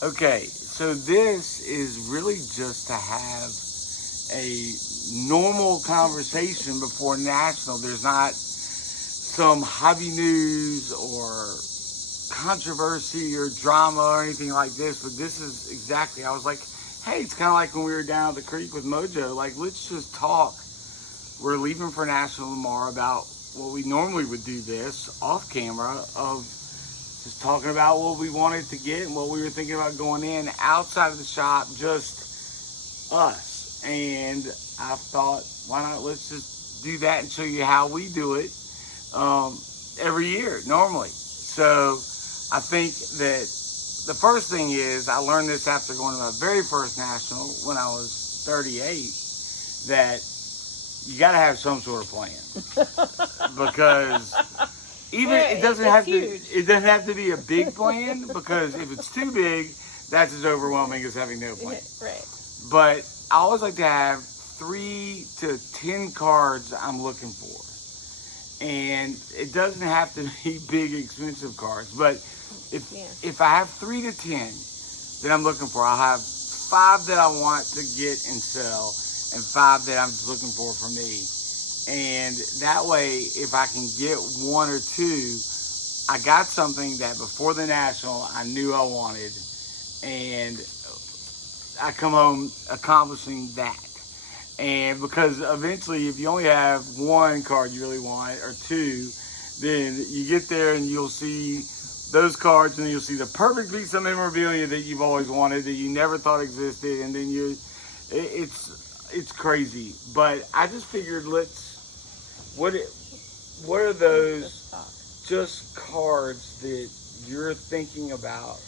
Okay, so this is really just to have a normal conversation before national. There's not some hobby news or controversy or drama or anything like this, but this is exactly, I was like, hey, it's kind of like when we were down at the creek with Mojo, like, let's just talk. We're leaving for national tomorrow about what we normally would do this off camera of just talking about what we wanted to get and what we were thinking about going in outside of the shop, just us. And I thought, why not, let's just do that and show you how we do it every year normally. So I think that the first thing is, I learned this after going to my very first national when I was 38, that you got to have some sort of plan. Because even it doesn't have to be a big plan, because if it's too big, that's as overwhelming as having no plan. Right. But I always like to have 3 to 10 cards I'm looking for. And it doesn't have to be big, expensive cards. But if I have 3 to 10 that I'm looking for, I'll have 5 that I want to get and sell, and 5 that I'm just looking for me. And that way, if I can get 1 or 2, I got something that before the national I knew I wanted, and I come home accomplishing that. And because eventually, if you only have 1 card you really want or 2, then you get there and you'll see those cards, and you'll see the perfect piece of memorabilia that you've always wanted that you never thought existed, and then it's crazy. But I just figured, what are those just cards that you're thinking about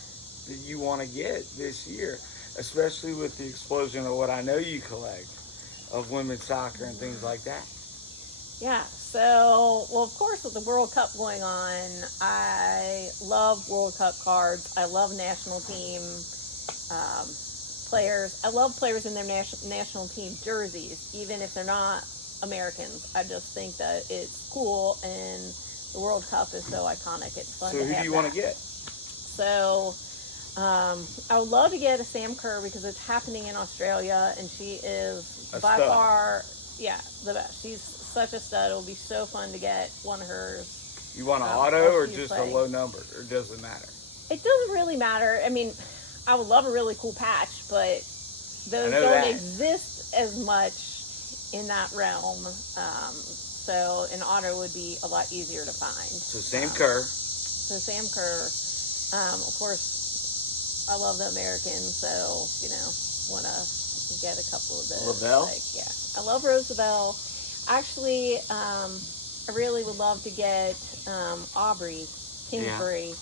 that you want to get this year, especially with the explosion of what I know you collect of women's soccer and things like that? Yeah, so, well, of course, with the World Cup going on, I love World Cup cards. I love national team players. I love players in their national team jerseys, even if they're not Americans. I just think that it's cool, and the World Cup is so iconic. It's fun to have. So who do you want to get? So I would love to get a Sam Kerr, because it's happening in Australia, and she is by far, the best. She's such a stud. It'll be so fun to get one of hers. You want an auto or just a low number, or does it matter? It doesn't really matter. I mean, I would love a really cool patch, but those don't exist as much in that realm. So an auto would be a lot easier to find. So Sam Kerr. Of course, I love the Americans, so, want to get a couple of those. Lavelle? I love Roosevelt. Actually, I really would love to get Aubrey Kingsbury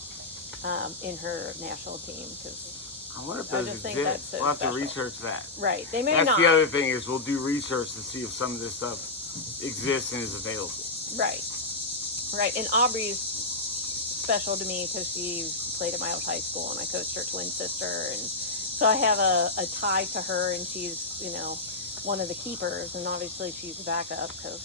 in her national team, because I wonder if those exist. We'll have to research that. Right. They may not. That's the other thing, is we'll do research to see if some of this stuff exists and is available. Right. And Aubrey's special to me because she played at my old high school, and I coached her twin sister, and so I have a tie to her, and she's, one of the keepers, and obviously she's the backup because,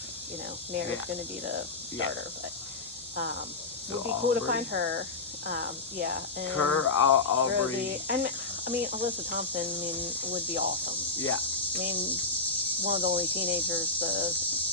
Nair's going to be the starter, but it would be cool to find her. And Kerr, Aubrey. And, Alyssa Thompson, would be awesome. Yeah. One of the only teenagers to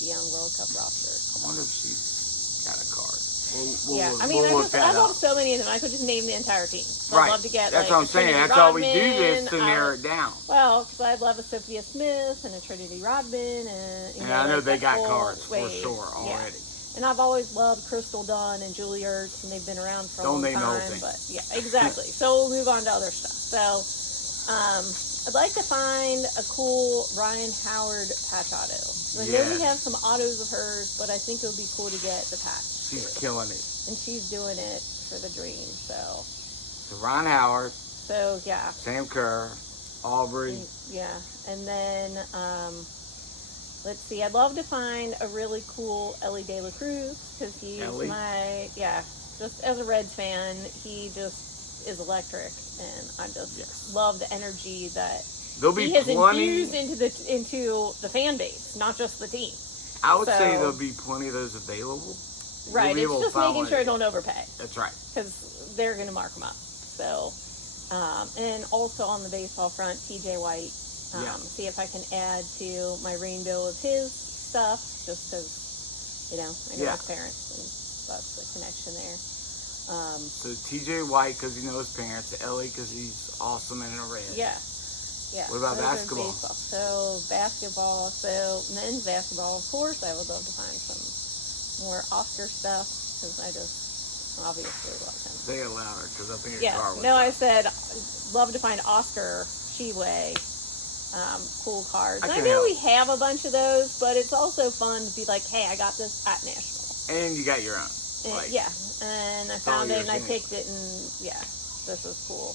be on World Cup roster. I wonder if she's got a card. I love so many of them. I could just name the entire team. So right. I'd love to get, that's what I'm saying. That's why we do this, to narrow it down. Well, because I'd love a Sophia Smith and a Trinity Rodman. And I know they got cards for sure already. And I've always loved Crystal Dunn and Julie Ertz, and they've been around for a long time. Don't name the whole thing. But exactly. So we'll move on to other stuff. So I'd like to find a cool Ryan Howard patch auto. I know we have some autos of hers, but I think it would be cool to get the patch. She's killing it. And she's doing it for the dream, so Ryan Howard. So, Sam Kerr, Aubrey. And then, let's see, I'd love to find a really cool Ellie De La Cruz, because he's just as a Reds fan, he just is electric, and I just love the energy that he has infused into the fan base, not just the team. I would say there'll be plenty of those available. Right, it's just making sure I don't overpay. That's right. Because they're going to mark them up. So, And also on the baseball front, TJ White. See if I can add to my rainbow of his stuff, just because, I know his parents, and that's the connection there. So TJ White because he knows his parents, Ellie because he's awesome and in a red. Yeah. What about basketball? So basketball, men's basketball, of course, I would love to find some more Oscar stuff, because I just obviously love him. Say it louder, because I think it's car. No, I said love to find Oscar Sheway. Cool cards. I know we have a bunch of those, but it's also fun to be like, hey, I got this at National. And you got your own. And I found it and I picked it, and this is cool.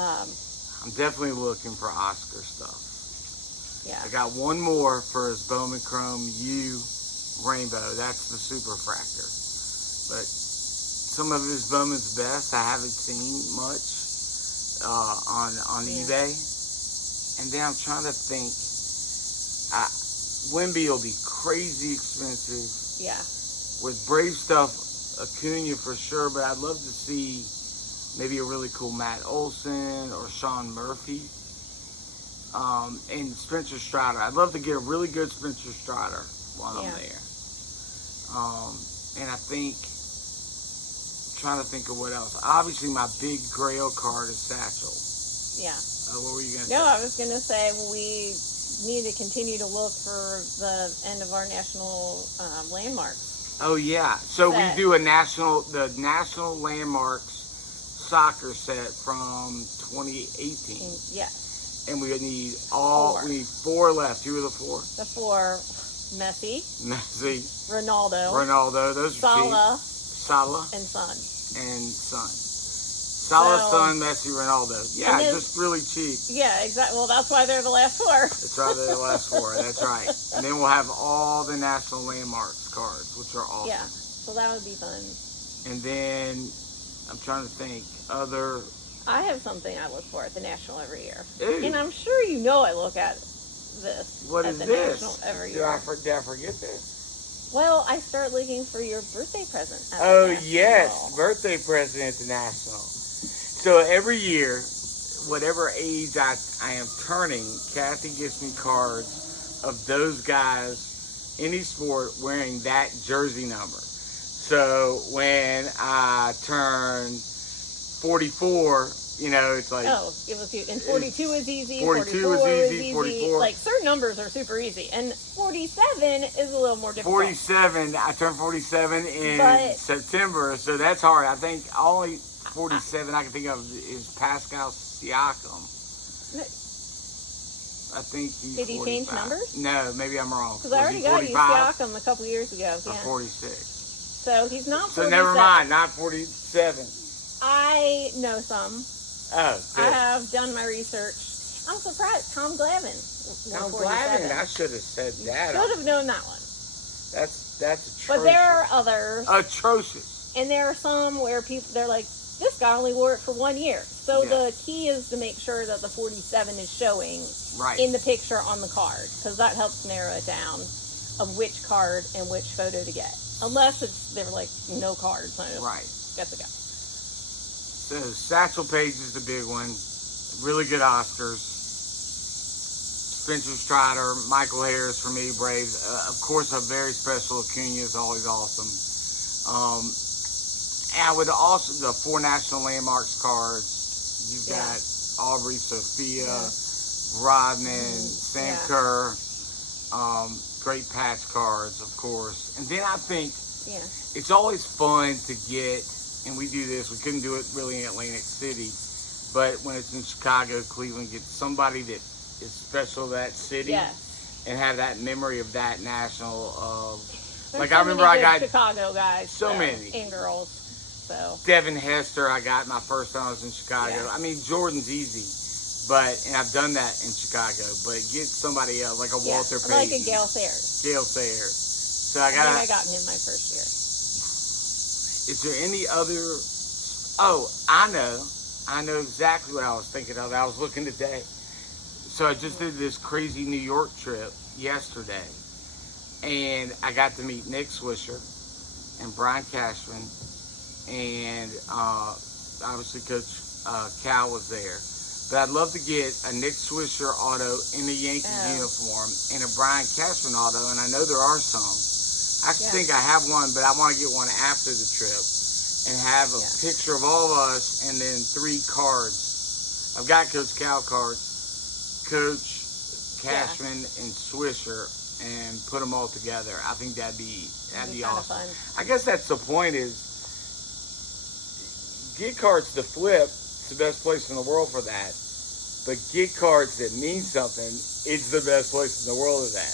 I'm definitely looking for Oscar stuff. Yeah. I got one more for his Bowman Chrome U Rainbow. That's the Super Fractor. But some of his Bowman's best I haven't seen much on eBay. And then I'm trying to think. Wimby will be crazy expensive. Yeah. With Brave stuff, Acuna for sure, but I'd love to see maybe a really cool Matt Olson or Sean Murphy. And Spencer Strider. I'd love to get a really good Spencer Strider while I'm there. And I think, I'm trying to think of what else. Obviously, my big Grail card is Satchel. Yeah. What were you going to say? No, I was going to say we need to continue to look for the end of our national landmarks. Oh, yeah. So we do the National Landmarks soccer set from 2018. Yeah. And we need four left. Who are the four? The four: Messi, Ronaldo, those are Salah, and Son. Salah, Son, Messi, Ronaldo. Yeah, just really cheap. Yeah, exactly. Well, that's why they're the last four. That's why they're the last four. That's right. And then we'll have all the National Landmarks cards, which are awesome. Yeah, so that would be fun. And then I'm trying to think I have something I look for at the National every year. Ooh. And I'm sure you know I look at this What at is the this? National every year. Did I forget this? Well, I start looking for your birthday present at the National. Yes, birthday present at the National. So every year, whatever age I am turning, Cathy gives me cards of those guys, any sport, wearing that jersey number. So when I turn 44, it's like... Oh, it was you. And 42 is easy. 42 is easy. 44. Like, certain numbers are super easy. And 47 is a little more difficult. 47, I turned 47 in September, so that's hard. I think only 47 I can think of is Pascal Siakam. I think he's Did he 45. change numbers? No, maybe I'm wrong. Because I already got you Siakam a couple years ago. Or 46. So he's not 47. So never mind, not 47. I know some. Oh, good. I have done my research. I'm surprised. Tom Glavine. Tom Glavine, I should have said that. You should have known that one. That's atrocious. But there are others. Atrocious. And there are some where they're like, this guy only wore it for 1 year. So the key is to make sure that the 47 is showing in the picture on the card, because that helps narrow it down of which card and which photo to get. Unless they're like no cards. Right. Guess it goes. So Satchel Paige is the big one. Really good Oscars. Spencer Strider, Michael Harris for me, Braves. Of course, a very special Acuna is always awesome. And I would also, the four National Landmarks cards, you've got Aubrey, Sophia, Rodman, Sam Kerr, great patch cards, of course. And then I think it's always fun to get, and we do this, we couldn't do it really in Atlantic City, but when it's in Chicago, Cleveland, get somebody that is special to that city and have that memory of that national. Like I remember I got Chicago guys. So many. And girls. So Devin Hester, I got my first time I was in Chicago. Yeah. I mean, Jordan's easy, and I've done that in Chicago, but get somebody else, like a Walter Payton. Like a Gale Sayers. Gale Sayers. So I think I got him my first year. Is there any other? Oh, I know exactly what I was thinking of. I was looking today. So I just did this crazy New York trip yesterday, and I got to meet Nick Swisher and Brian Cashman, and obviously Coach Cal was there. But I'd love to get a Nick Swisher auto in the Yankees uniform and a Brian Cashman auto, and I know there are some. I think I have one, but I want to get one after the trip and have a picture of all of us and then 3 cards. I've got Coach Cal cards, Coach Cashman and Swisher, and put them all together. I think that'd be awesome. Fun. I guess that's the point is get cards to flip. It's the best place in the world for that. But get cards that mean something. It's the best place in the world for that.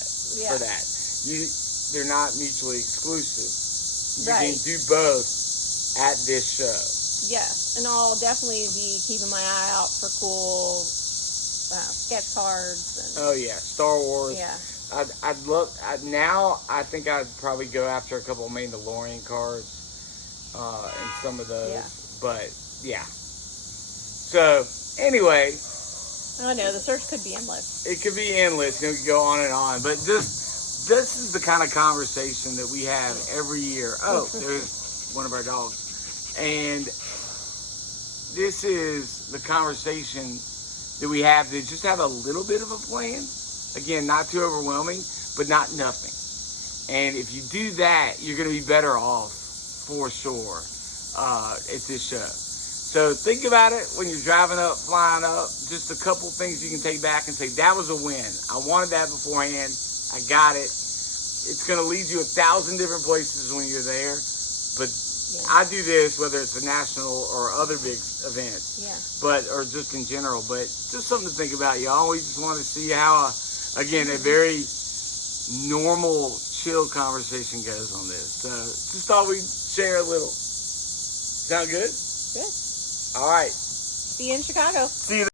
They're not mutually exclusive. You can do both at this show. Yes, and I'll definitely be keeping my eye out for cool sketch cards. And, Star Wars. Yeah. I'd love. Now I think I'd probably go after a couple of Mandalorian cards and some of those. Yeah. But yeah. So anyway. Oh no, the search could be endless. It could be endless. You know, it could go on and on. But this is the kind of conversation that we have every year. Oh, there's one of our dogs. And this is the conversation that we have to just have a little bit of a plan. Again, not too overwhelming, but not nothing. And if you do that, you're going to be better off for sure at this show. So think about it when you're driving up, flying up. Just a couple things you can take back and say, that was a win. I wanted that beforehand. I got it. It's going to lead you 1,000 different places when you're there. But I do this, whether it's a national or other big events, or just in general. But just something to think about. You always just want to see how, again, a very normal, chill conversation goes on this. So just thought we'd share a little. Sound good? Good. All right. See you in Chicago. See you.